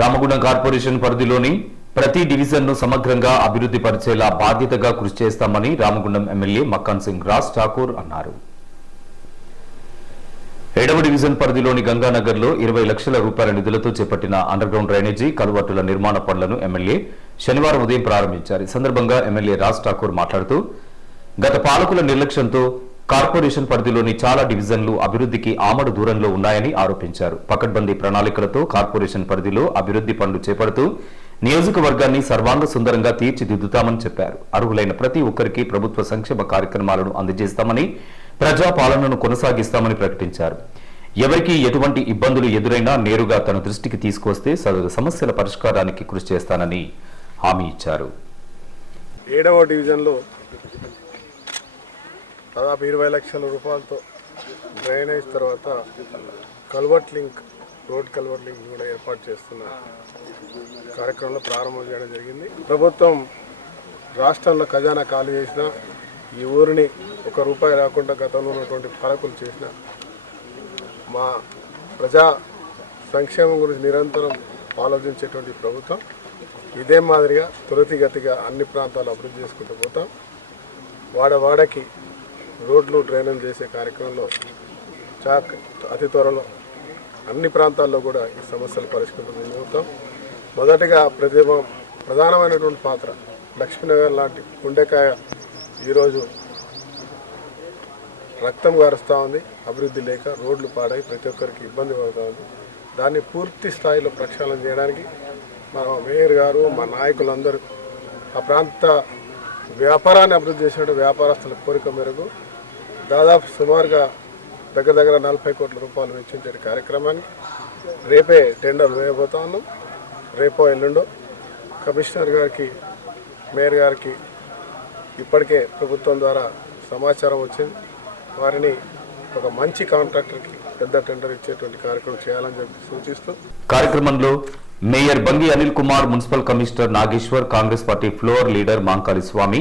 Ramagundam corporation పరిధిలోని ప్రతి డివిజన్ను సమగ్రంగా అభివృద్ధి పరిచేలా బాధ్యతగా కృషి చేస్తామని రామగుండం ఎమ్మెల్యే మక్కన్ సింగ్ రాజ్ ఠాకూర్ అన్నారు. ఏడవ డివిజన్ పరిధిలోని గంగానగర్లో ఇరవై లక్షల రూపాయల నిధులతో చేపట్టిన అండర్ గ్రౌండ్ డ్రైనేజీ కలువట్టుల నిర్మాణ పనులను ఎమ్మెల్యే శనివారం ఉదయం ప్రారంభించారు. ఈ సందర్భంగా ఎమ్మెల్యే రాజ్ ఠాకూర్ మాట్లాడుతూ గత పాలకుల నిర్లక్ష్యంతో కార్పొరేషన్ పరిధిలోని చాలా డివిజన్లు అభివృద్ధికి ఆమడు దూరంలో ఉన్నాయని ఆరోపించారు. పకడ్బందీ ప్రణాళికలతో కార్పొరేషన్ పరిధిలో అభివృద్ధి పనులు చేపడుతూ నియోజకవర్గాన్ని సర్వాంగ సుందరంగా తీర్చిదిద్దుతామని చెప్పారు. అర్హులైన ప్రతి ఒక్కరికి ప్రభుత్వ సంక్షేమ కార్యక్రమాలను అందజేస్తామని ప్రజాపాలనను కొనసాగిస్తామని ప్రకటించారు. ఎవరికి ఎటువంటి ఇబ్బందులు ఎదురైనా నేరుగా తన దృష్టికి తీసుకొస్తే సదరు సమస్యల పరిష్కారానికి కృషి చేస్తానని హామీ ఇచ్చారు. ఏడవ డివిజన్లో దాదాపు ఇరవై లక్షల రూపాయలతో డ్రైనేజ్ తర్వాత culvert link road culvert link కూడా ఏర్పాటు చేస్తున్న కార్యక్రమంలో ప్రారంభం చేయడం జరిగింది. ప్రభుత్వం రాష్ట్రంలో ఖజానా ఖాళీ చేసిన ఈ ఊరిని ఒక రూపాయి రాకుండా గతంలో ఉన్నటువంటి పాలకులు చేసిన మా ప్రజా సంక్షేమం గురించి నిరంతరం ఆలోచించేటువంటి ప్రభుత్వం ఇదే మాదిరిగా త్వరితగతిగా అన్ని ప్రాంతాలు అభివృద్ధి చేసుకుంటూ పోతాం. వాడవాడకి రోడ్లు డ్రైనేజ్ చేసే కార్యక్రమంలో చాక్ అతి త్వరలో అన్ని ప్రాంతాల్లో కూడా ఈ సమస్యలు పరిష్కరించగలుగుతాం మొదటగా ప్రతి ప్రధానమైనటువంటి పాత్ర లక్ష్మీనగర్ లాంటి గుండెకాయ ఈరోజు రక్తం గారుస్తూ ఉంది. అభివృద్ధి లేక రోడ్లు పాడై ప్రతి ఒక్కరికి ఇబ్బంది పడుతూ ఉంది. దాన్ని పూర్తి స్థాయిలో ప్రక్షాళన చేయడానికి మన మేయర్ గారు మా నాయకులందరూ ఆ ప్రాంత వ్యాపారాన్ని అభివృద్ధి చేసినట్టు వ్యాపారస్తుల కోరిక మేరకు దాదాపు సుమారుగా దగ్గర దగ్గర నలభై కోట్ల రూపాయలు వెచ్చించే కార్యక్రమాన్ని రేపే టెండర్ వేయబోతా ఉన్నాం. రేపో ఎల్లుండో కమిషనర్ గారికి మేయర్ గారికి ఇప్పటికే ప్రభుత్వం ద్వారా సమాచారం వచ్చింది. వారిని ఒక మంచి కాంట్రాక్టర్కి పెద్ద టెండర్ ఇచ్చేటువంటి కార్యక్రమం చేయాలని చెప్పి సూచిస్తూ కార్యక్రమంలో mayor Bangi Anil Kumar municipal commissioner Nageshwar Congress party floor leader Mankali Swamy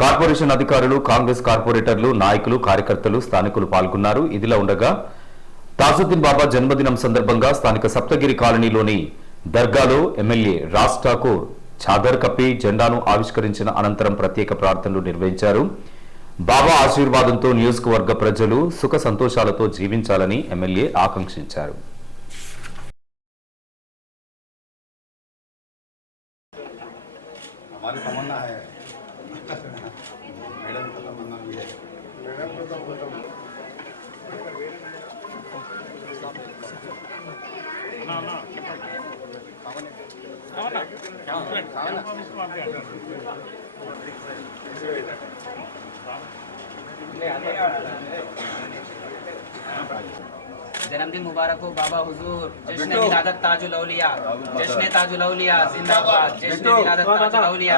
corporation అధికారులు కాంగ్రెస్ కార్పొరేటర్లు నాయకులు కార్యకర్తలు స్థానికులు పాల్గొన్నారు ఇదిలా ఉండగా తాజుద్దీన్ బాబా జన్మదినం సందర్భంగా స్థానిక సప్తగిరి కాలనీలోని దర్గాలో ఎమ్మెల్యే రాజ్ ఠాకూర్ చాదర్ కప్పి జెండాను ఆవిష్కరించిన అనంతరం ప్రత్యేక ప్రార్థనలు నిర్వహించారు బాబా ఆశీర్వాదంతో నియోజకవర్గ ప్రజలు సుఖ సంతోషాలతో జీవించాలని ఎమ్మెల్యే ఆకాంక్షించారు हमारी तमन्ना है मैडम तमन्ना भी है जन्मदिन मुबारक हो बाबा हुजूर। जश्न विलादत ताजुल औलिया जश्न ताजुल औलिया जिंदाबाद। जश्न विलादत ताजुल औलिया